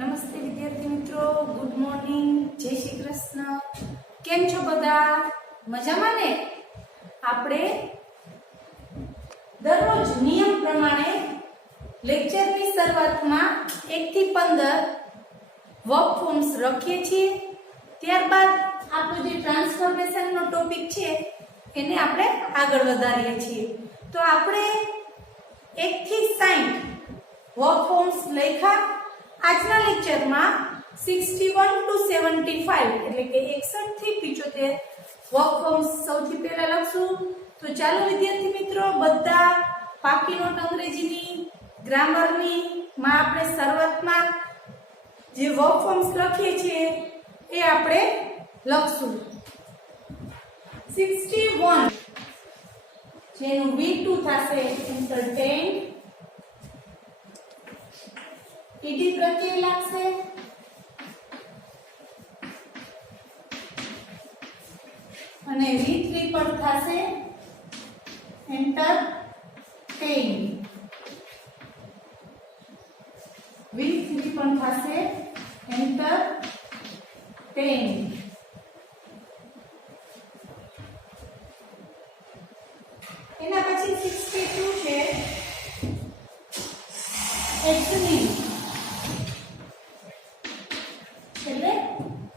નમસ્તે વિદ્યાર્થી મિત્રો, ગુડ મોર્નિંગ, જય શ્રી કૃષ્ણ. કેમ છો બધા? મજામાં ને? આપણે દરરોજ નિયમ પ્રમાણે લેક્ચરની શરૂઆતમાં 1 થી 15 વર્ક ફોર્મ્સ લખીએ છીએ. ત્યારબાદ આપણો જે ટ્રાન્સફોર્મેશનનો ટોપિક છે એને આપણે આગળ વધારીએ છીએ. તો આપણે 1 થી 60 વર્ક ફોર્મ્સ લખ્યા. આજના લેક્ચરમાં 61 to 75 એટલે કે 61 થી 75 વર્ક ફોર્મ્સ સૌથી પહેલા લખશું. તો ચાલો વિદ્યાર્થી મિત્રો, બધા પાકી નોટ અંગ્રેજીની ગ્રામરની માં આપણે શરૂઆતમાં જે વર્ક ફોર્મ્સ લખીએ છીએ એ આપણે લખશું. 61 જેનું V2 થશે entertain, ઈડી પ્રત્યય લાગશે, અને V3 પર થશે entertain. V3 પણ થશે entertain. એના પછી 62 છે examine, એટલે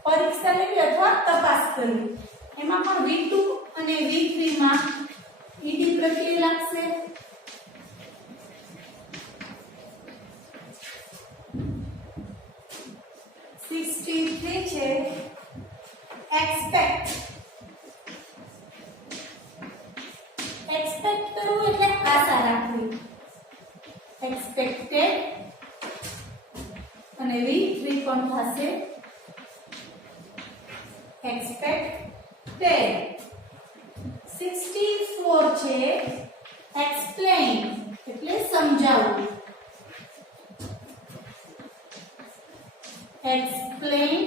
પરીક્ષા લેવી અથવા તપાસ કરવી. એમાં પણ V2 અને V3 માં ઈડી પ્રત્યય લાગશે. છે એક્સપેક્ટ. એક્સપેક્ટ કરવું એટલે આશા રાખવી. એક્સપેક્ટેડ અને V3 પણ થશે એક્સપેક્ટેડ. 64 છે એક્સપ્લેન એટલે સમજાવવું. explain,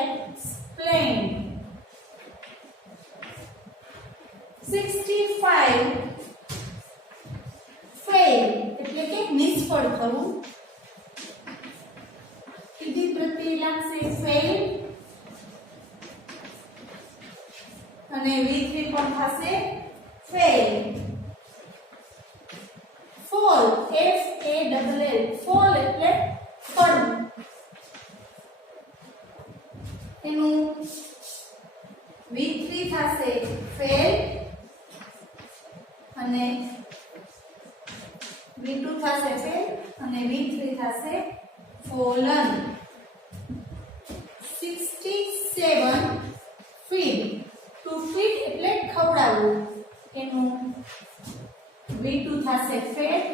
explain. 65 fail એટલે કે નિષ્ફળ થવું. ઈડી પ્રત્યય લાગશે fail અને V3 પણ થશે fail. fall, F-A-L-L, fall એટલે પડવું. એનું V3 થશે fail અને V2 થશે fail અને V3 થશે fallen. 67 feed, to feed એટલે ખવડાવવું. એનું V2 થશે fed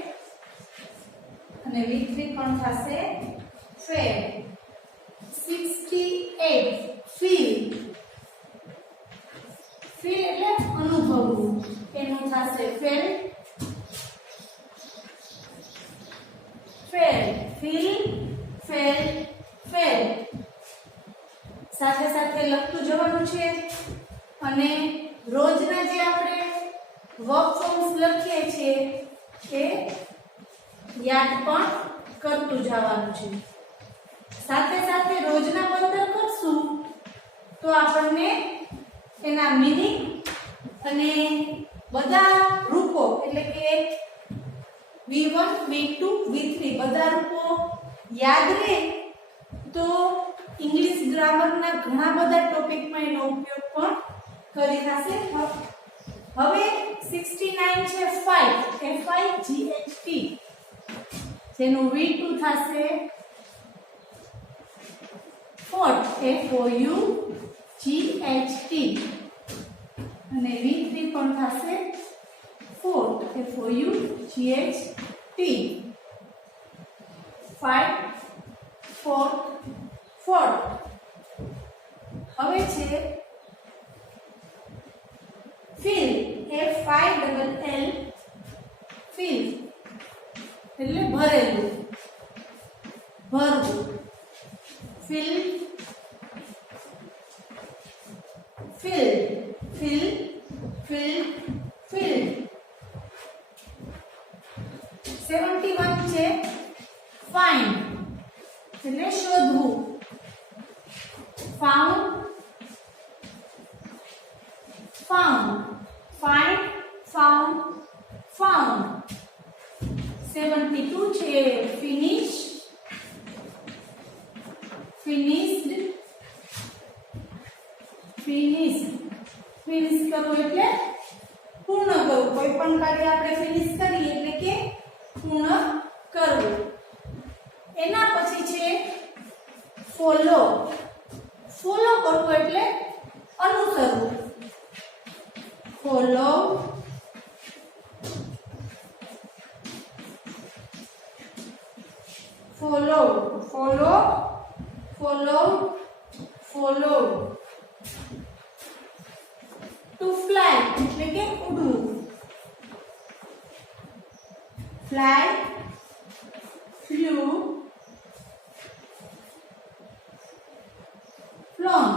અને V3 પણ થશે fed. 68 feel, feel એટલે અનુભવવું. એનું થશે feel, feel, feel, feel, feel. સાથે સાથે લખતું જવાનું છે અને રોજના જે આપણે વર્ક ફોર્મ્સ લખીએ છીએ એ યાદ પણ કરતું જવાનું છે. સાથે સાથે રોજના 15 કરશું તો આપણને એના મીનિંગ અને બધા રૂપો એટલે કે V1, V2, V3 બધા રૂપો યાદ રહે તો ઇંગ્લિશ ગ્રામરના ઘણા બધા ટોપિકમાં એનો ઉપયોગ પણ કરી થશે. હવે 69 છે fight, F-I-G-H-T, જેનું V2 થશે fought, F-O-U-G-H-T અને V3 પણ થશે fought, F-O-U-G-H-T. fight, fought, fought. હવે છે fill, F-I-L-L, fill એટલે ભરેલું, ભરવું. fill, fill, fill, fill, fill. found, find, found, found. 72 છે finish, finished, finished. ફિનિશ કરવું એટલે પૂર્ણ કરવું. કોઈ પણ કાર્ય આપણે ફિનિશ કરીએ એટલે કે પૂર્ણ કરવું. એના પછી છે ફોલો. ફોલો કરવું એટલે અનુસરવું. Follow, follow, follow, follow, follow. To fly એટલે કે ઉડવું. Fly, flew, flown.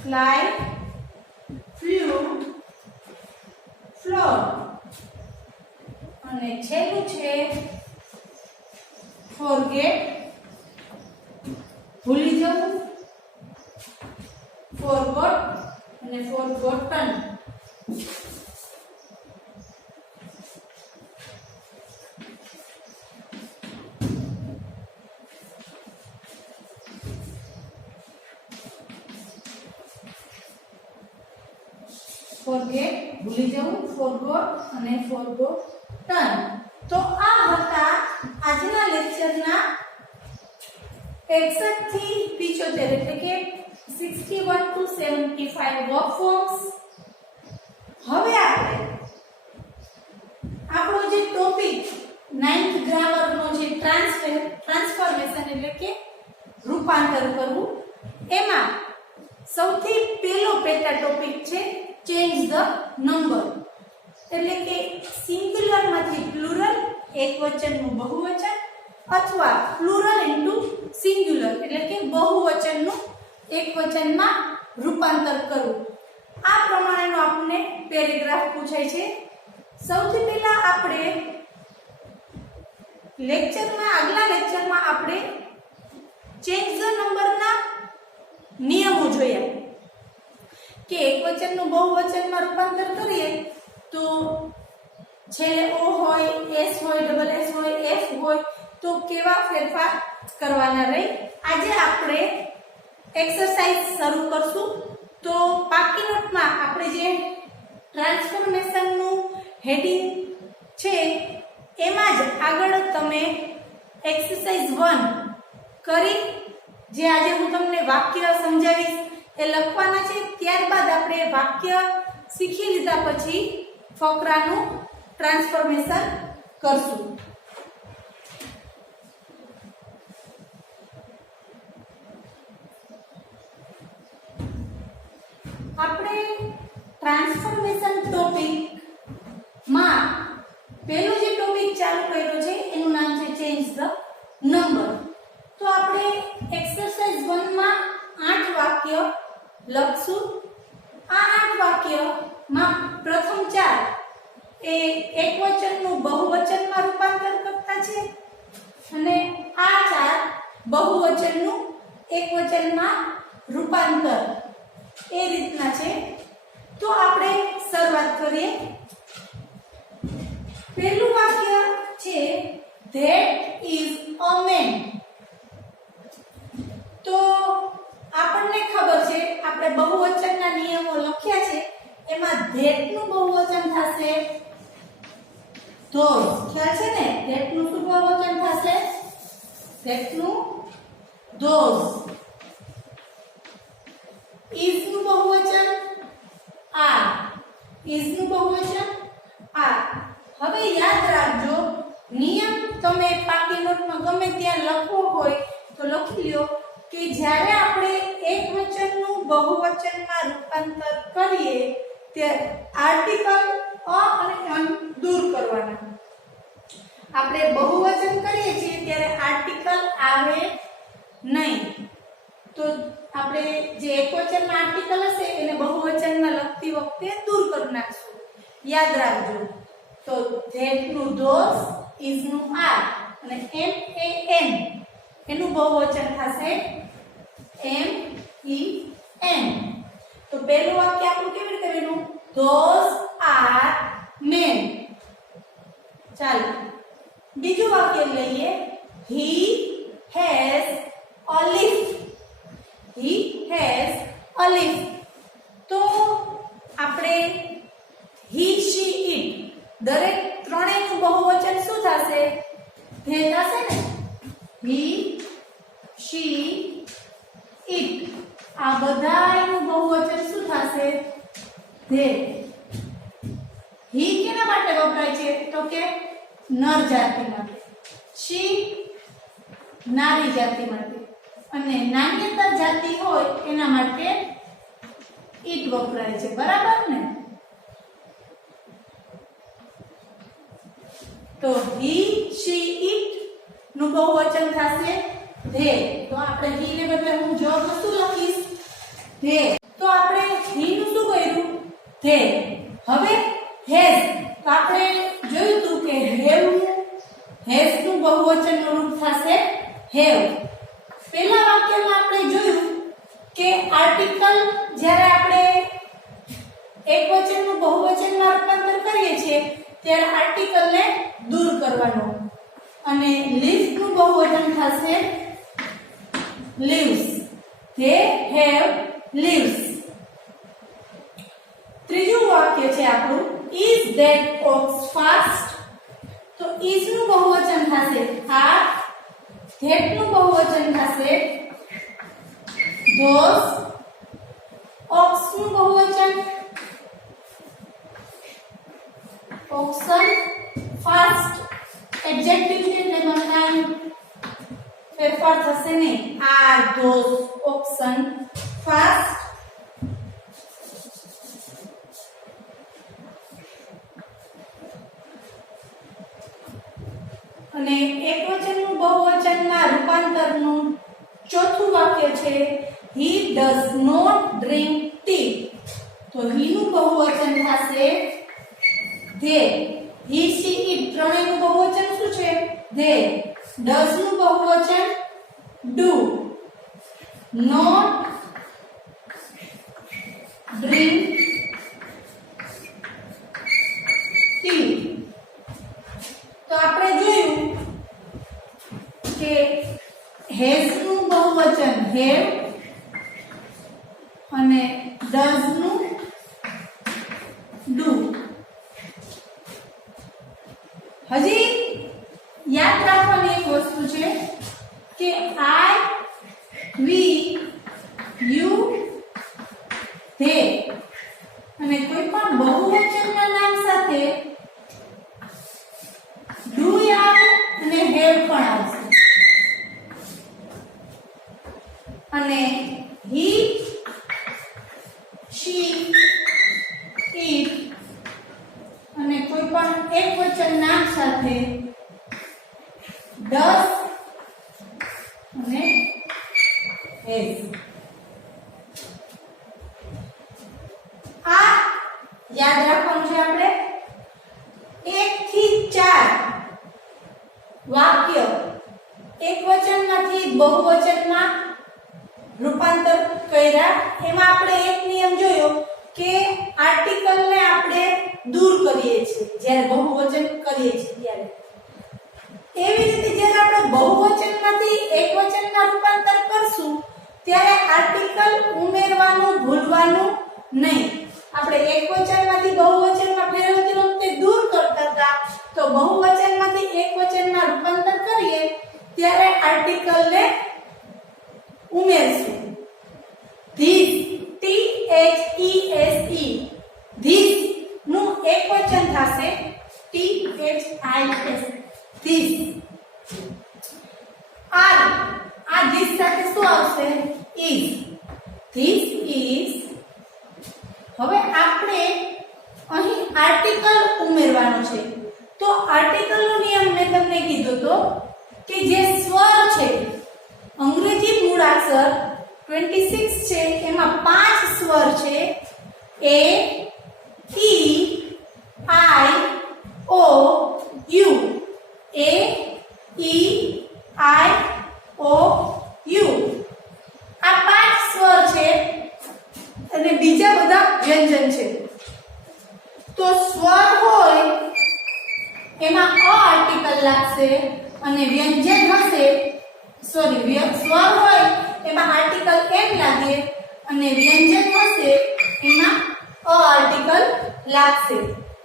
Fly, flew, flown. અને છેલ્લું છે ફોરગેટ, ભૂલી જવું. ફોરગોટ અને ફોરગોટન. ફોરગેટ ભૂલી જવું, ફોરગોટ અને ફોરગોટન. તો આ હતા આજના લેક્ચરના 61 થી 75 એટલે કે 61 to 75 વર્ક ફોર્મ્સ. હવે આપણે આપણો જે ટોપિક 9th ગ્રામર નો જે ટ્રાન્સફોર્મેશન એટલે કે રૂપાંતર કરવું, એમાં સૌથી પહેલો પેટા ટોપિક છે ચેન્જ ધ નંબર. એટલે કે સિંગ્યુલર માંથી પ્લુરલ, એકવચનનું બહુવચન, અથવા પ્લુરલ ઇન્ટુ સિંગ્યુલર એટલે કે બહુવચનનું એકવચનમાં રૂપાંતર કરવું. આ પ્રમાણેનો આપણને પેરેગ્રાફ પૂછાય છે. સૌથી પહેલા આપણે આગલા લેક્ચરમાં આપણે ચેન્જ ધ નંબરના નિયમો જોયા કે એકવચનનું બહુવચનમાં રૂપાંતર કરીએ તો છેલ્લે ઓ હોય, એસ હોય, ડબલ એસ હોય, એફ હોય તો કેવા ફેરફાર કરવાના રહે. આજે આપણે એક્સરસાઇઝ શરૂ કરશું. તો પાકી નોટમાં આપણે જે ટ્રાન્સફોર્મેશનનું હેડિંગ છે એમાં જ આગળ તમે એક્સરસાઇઝ 1 કરી જે આજે હું તમને વાક્ય સમજાવીશ એ લખવાના છે. ત્યારબાદ આપણે વાક્ય શીખી લીધા પછી ફકરાનું ટ્રાન્સફોર્મેશન કરશું. આપણે ટ્રાન્સફોર્મેશન ટોપિક માં પહેલો જે ટોપિક ચાલુ કર્યો છે એનું નામ છે ચેન્જ ધ નંબર. તો આપણે એક્સરસાઇઝ 1 માં 8 વાક્ય લખશું. આ 8 વાક્યમાં પ્રથમ 4 એ એકવચનનું બહુવચનમાં રૂપાંતર કરતા છે અને આ 4 બહુવચનનું એકવચનમાં રૂપાંતર એ રીતના છે. તો આપણે શરૂઆત કરીએ. પહેલું વાક્ય છે that is a man. તો આપણને ખબર છે આપણે બહુવચનના નિયમો લખ્યા છે એમાં that નું બહુવચન થશે those. ખ્યાલ છે ને? that નું શું બહુવચન થશે? that નું those. is નું બહુવચન are. is નું બહુવચન are. હવે યાદ રાખજો, નિયમ તમે પાકી નોટમાં ગમે ત્યાં લખવો હોય તો લખી લ્યો કે જ્યારે આપણે એકવચનનું બહુવચનમાં રૂપાંતર કરીએ ત્યારે આર્ટિકલ અ અને અન દૂર કરવાના. આપણે બહુવચન કરીએ છીએ ત્યારે આર્ટિકલ આવે નહીં. તો આપણે જે એકવચનમાં આર્ટિકલ હશે એને બહુવચનમાં લખતી વખતે દૂર કરી નાખશું. યાદ રાખજો. તો that નું those, is નું are અને m a n એનું બહુવચન થશે m e n. તો પહેલું વાક્ય આપણું કેવી રીતે બન્યું? Those are men. ચાલો બીજું વાક્ય લઈએ. He has a lift. He has a lift. તો આપણે he, she, it દરેક ત્રણેયનું બહુવચન શું થશે? ધે થશે ને. he, she, it આ બધાયનું બહુવચન શું થશે? ધે. he કેના માટે વપરાય છે? તો કે નર જાતિ માટે. she નારી જાતિ માટે. અને નાન્યતર જાતિ હોય એના માટે it વપરાય છે. બરાબર ને? તો he, she, it નું બહુવચન થશે ધે. તો આપણે he ને બદલે હું જોડમાં શું લખીશ? ધે. તો આપણે he નું શું કર્યું? ધે. હવે has તો આપણે જોયું હતું કે have નું બહુવચનનું રૂપ થશે have. પહેલા વાક્યમાં આપણે જોયું કે આર્ટિકલ જ્યારે આપણે એકવચનનું બહુવચનમાં રૂપાંતર કરીએ છીએ ત્યારે આર્ટિકલને દૂર કરવાનો અને live નું બહુવચન થશે lives. they have lives. ત્રીજું વાક્ય છે આપણું is that ox fast. તો is નું બહુવચન થશે are. that નું બહુવચન થશે those. ox નું બહુવચન oxen. fast એડજેક્ટિવ છે એટલે બંધાય ફેરફાર થશે નહીં. are those oxen fast. અને એકવચનનું બહુવચનમાં રૂપાંતરનું ચોથું વાક્ય છે he does not drink tea. તો he નું બહુવચન થશે they. he, she, it ત્રણેયનું બહુવચન શું છે? they. does નું બહુવચન do. not drink tea. તો આપણે જોયું કે has નું બહુવચન have અને does નું do. હજી યાદ રાખવાની એક વસ્તુ છે કે I, we, you, they અને કોઈ પણ બહુવચનના નામ સાથે do આવે અને have પણ આવશે. અને he, she, it અને કોઈ પણ એકવચન નામ સાથે does અને has. આ યાદ રાખવાનું છે આપણે. 1 થી 4 વાક્ય એકવચનમાંથી બહુવચનમાં રૂપાંતર કર્યા. એમાં આપણે એક નિયમ જોયો કે આર્ટિકલને આપણે દૂર કરીએ છીએ જ્યારે બહુવચન કરીએ છીએ ત્યારે. એવી રીતે જ્યારે આપણે બહુવચનમાંથી એકવચનમાં રૂપાંતર કરશું ત્યારે આર્ટિકલ ઉમેરવાનું ભૂલવાનું નહીં. આપણે એકવચનમાંથી બહુવચનમાં ફેરવતી વખતે દૂર કરતા હતા તો બહુવચનમાંથી એકવચનમાં રૂપાંતર કરીએ ત્યારે આર્ટિકલને ઉમેરશું. ધીસ, THESE ધીસ નું એકવચન થશે THIS. ધીસ. આ ધીસ સાથે શું આવશે? is. This is. હવે આપણે અહીં આર્ટિકલ ઉમેરવાનું છે. તો આર્ટિકલનો નિયમ મેં તમને કીધો તો કે જે સ્વર છે અંગ્રેજી મૂળાક્ષર 26 છે એમાં 5 સ્વર છે A, E, I, O, U. A, E, I, O, U. આ 5 સ્વર છે અને બીજા બધા વ્યંજન છે. તો સ્વર હોય એમાં અ આર્ટિકલ લાગશે અને વ્યંજન હશે સ્વર હોય એમાં આર્ટિકલ એમ લાગે અને વ્યંજન હશે એમાં અ આર્ટિકલ લાગશે.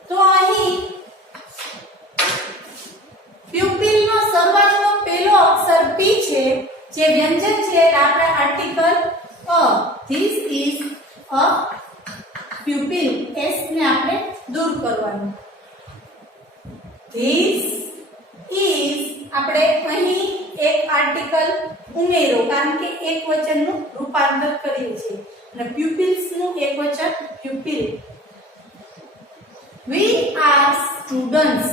તો અહીં પ્યુપિલ નો શરૂઆતનો પહેલો અક્ષર પી છે જે વ્યંજન છે આપણે article a. This is a pupil. S ને આપણે દૂર કરવાનું. ધીસ ઇઝ આપણે અહીં એક આર્ટિકલ ઉમેરો કારણ કે એકવચનનું રૂપાંતર કરીએ છીએ અને પ્યુપિલ્સ નું એકવચન પ્યુપિલ. We are students.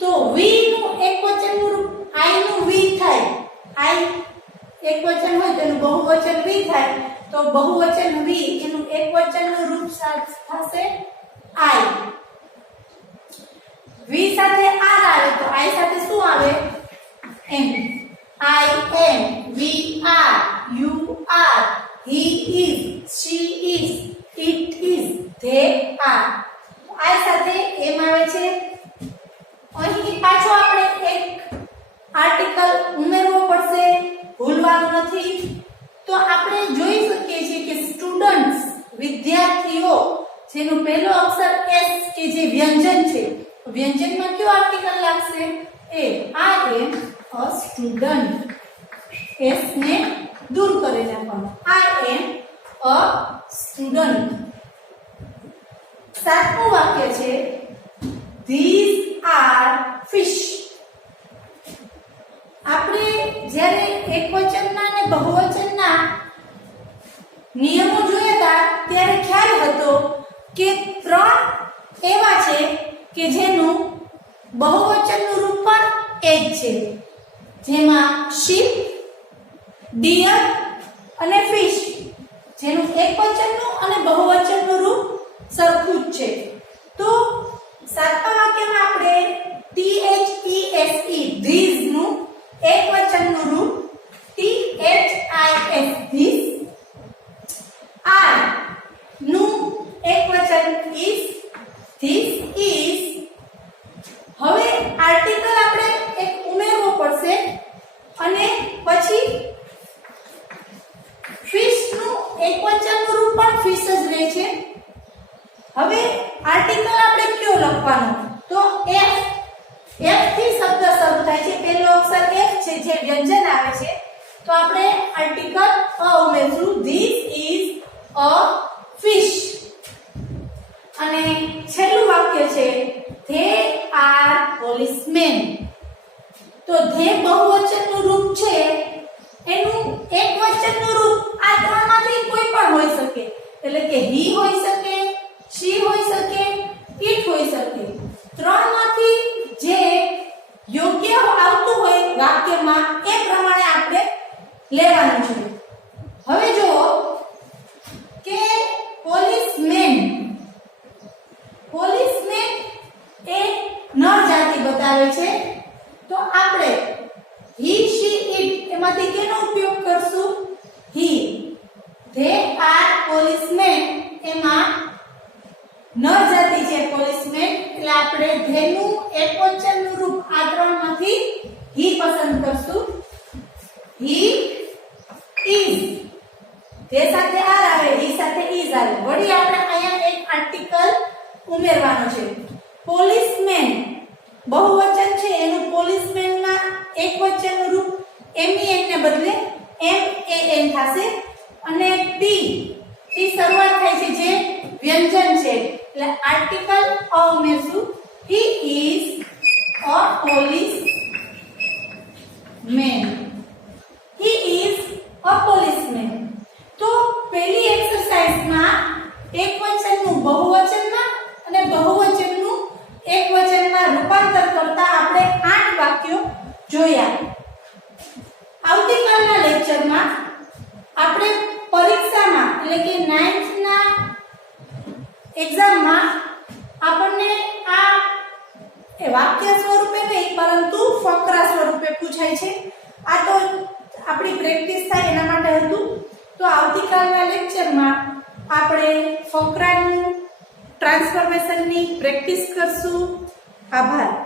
તો we નું એકવચનનું રૂપ I નું we થાય. I એકવચન હોય તેનું બહુવચન we થાય તો બહુવચન we એનું એકવચનનું રૂપ થશે I. we સાથે r આવે તો I સાથે શું આવે? am. I am, we are, you are, he is, she is, it is, they are. I સાથે એમ આવે છે. અહીં પાછો આપણે એક આર્ટિકલ ઉમેરવો પડશે, ભૂલવાનું નથી. તો આપણે જોઈ શકીએ છીએ કે સ્ટુડન્ટ્સ વિદ્યાર્થીઓ જેનું પહેલો અક્ષર એસ કે જે વ્યંજન છે, વ્યંજનમાં કયો આર્ટિકલ લાગશે? એ. I am a student. S ને દૂર કરી નાખવાનું. I am a student. સાતમું વાક્ય છે these are fish. આપણે જ્યારે એકવચનના અને બહુવચનના નિયમો જોયા હતા ત્યારે ખ્યાલ હતો કે ત્રણ એવા છે કે જેનું બહુવચનનું રૂપ પણ એ જ છે, જેમાં sheep, deer અને fish જેનું એકવચનનું અને બહુવચનનું રૂપ સરખું જ છે. તો સાતમા વાક્યમાં આપણે THESE these નું એકવચનનું રૂપ THIS these, are નું એકવચન is this is. હવે આર્ટિકલ આપણે એક ઉમેરવો પડશે અને પછી fish નું એકવચનનું રૂપ પણ fish જ રહે છે. હવે આર્ટિકલ આપણે કયો લખવાનો? તો f. f થી શબ્દ શરૂ થાય છે. પહેલો અક્ષર f છે જે વ્યંજન આવે છે તો આપણે આર્ટિકલ અ ઉમેરશું. This is a fish. અને છેલ્લું વાક્ય છે they are policemen. તો they બહુવચનનું રૂપ છે એનું એકવચનનું રૂપ આ ત્રણમાંથી કોઈ પણ હોઈ શકે. એટલે કે he હોઈ શકે, she હોઈ શકે, it હોઈ શકે. ત્રણમાંથી જે યોગ્ય આવતું હોય વાક્યમાં એ પ્રમાણે આપણે લેવાનું છે. હવે જુઓ કે પોલીસમેન એ નર જાતિ બતાવે છે તો આપણે he, she, it એમાંથી કેનો ઉપયોગ કરશું? he. they are policemen એમાં નર જાતિ છે પોલીસમેન એટલે આપણે they નું એકવચનનું રૂપ આ ત્રણમાંથી he પસંદ કરશું. he is. તે સાથે r આવે, he સાથે is આવે. વળી આપણે અહીંયા એક આર્ટિકલ ઉમેરવાનો છે. પોલીસમેન બહુવચન છે એનું પોલીસમેનમાં એકવચનનું રૂપ MEN ને બદલે MAN થશે અને p થી શરૂઆત થાય છે જે વ્યંજન છે એટલે આર્ટિકલ અ ઉમેરશું. he is a policeman. he is a policeman. તો પહેલી એક્સરસાઇઝમાં એકવચનનું બહુવચનમાં અને બહુવચનનું એકવચનમાં રૂપાંતર કરતા આપણે 8 વાક્યો જોયા. આવતીકાલના લેક્ચરમાં આપણે પરીક્ષામાં એટલે કે 9th ના એક્ઝામમાં આપણને આ વાક્ય સ્વરૂપે નહીં પરંતુ ફકરા સ્વરૂપે પૂછાય છે. આ તો આપણી પ્રેક્ટિસ થાય એના માટે હતું. તો આવતીકાલના લેક્ચરમાં આપણે ફકરાનું ટ્રાન્સફોર્મેશનની પ્રેક્ટિસ કરશું. આભાર.